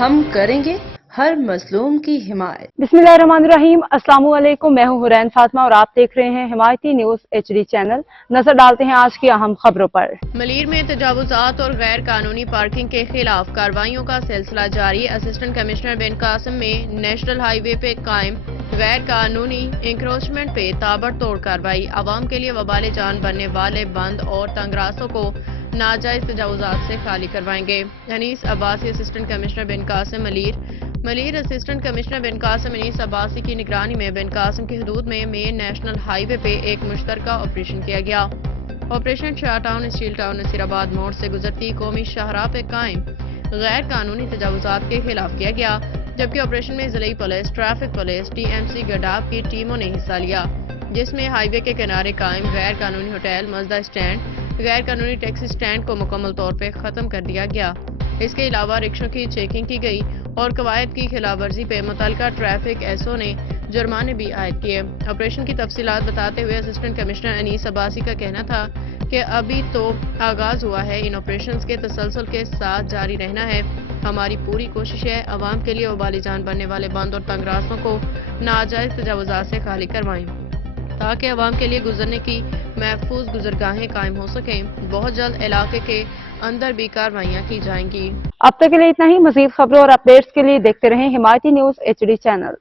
ہم کریں گے ہر مظلوم کی حمایت۔ بسم اللہ الرحمن الرحیم، السلام علیکم، میں ہوں حرین فاطمہ اور آپ دیکھ رہے ہیں حمایتی نیوز HD چینل۔ نظر ڈالتے ہیں آج کی اہم خبروں پر۔ ملیر میں تجاوزات اور غیر قانونی پارکنگ کے خلاف کارروائیوں کا سلسلہ جاری۔ اسسٹنٹ کمشنر بن قاسم میں نیشنل ہائی وے پہ قائم غیر قانونی انکروچمنٹ پہ تابڑ توڑ کارروائی۔ عوام کے لیے وبال جان بننے والے بند اور تنگ راستوں کو ناجائز تجاوزات سے خالی کروائیں گے۔ انیس عباسی اسسٹنٹ کمشنر بن قاسم ملیر اسسٹنٹ کمشنر بن قاسم انیس عباسی کی نگرانی میں بن قاسم کی حدود میں مین نیشنل ہائی وے پہ ایک مشترکہ آپریشن کیا گیا۔ آپریشن شاہ ٹاؤن اسٹیل ٹاؤن نصیر آباد موڑ سے گزرتی قومی شاہراہ پہ قائم غیر قانونی تجاوزات کے خلاف کیا گیا، جبکہ آپریشن میں ضلعی پولیس، ٹریفک پولیس، TMC گڈاب کی ٹیموں نے حصہ لیا، جس میں ہائی وے کے کنارے قائم غیر قانونی ہوٹل، مزدہ اسٹینڈ، غیر قانونی ٹیکسی اسٹینڈ کو مکمل طور پہ ختم کر دیا گیا۔ اس کے علاوہ رکشوں کی چیکنگ کی گئی اور قواعد کی خلاف ورزی پہ متعلقہ ٹریفک SO نے جرمانے بھی عائد کیے۔ آپریشن کی تفصیلات بتاتے ہوئے اسسٹنٹ کمشنر انیس عباسی کا کہنا تھا کہ ابھی تو آغاز ہوا ہے، ان آپریشنز کے تسلسل کے ساتھ جاری رہنا ہے۔ ہماری پوری کوشش ہے عوام کے لیے وبال جان بننے والے بند اور تنگ راستوں کو ناجائز تجاوزات سے خالی کروائیں، تاکہ عوام کے لیے گزرنے کی محفوظ گزرگاہیں قائم ہو سکیں۔ بہت جلد علاقے کے اندر بھی کارروائیاں کی جائیں گی۔ اب تک کے لیے اتنا ہی۔ مزید خبروں اور اپڈیٹس کے لیے دیکھتے رہیں حمایتی نیوز HD چینل۔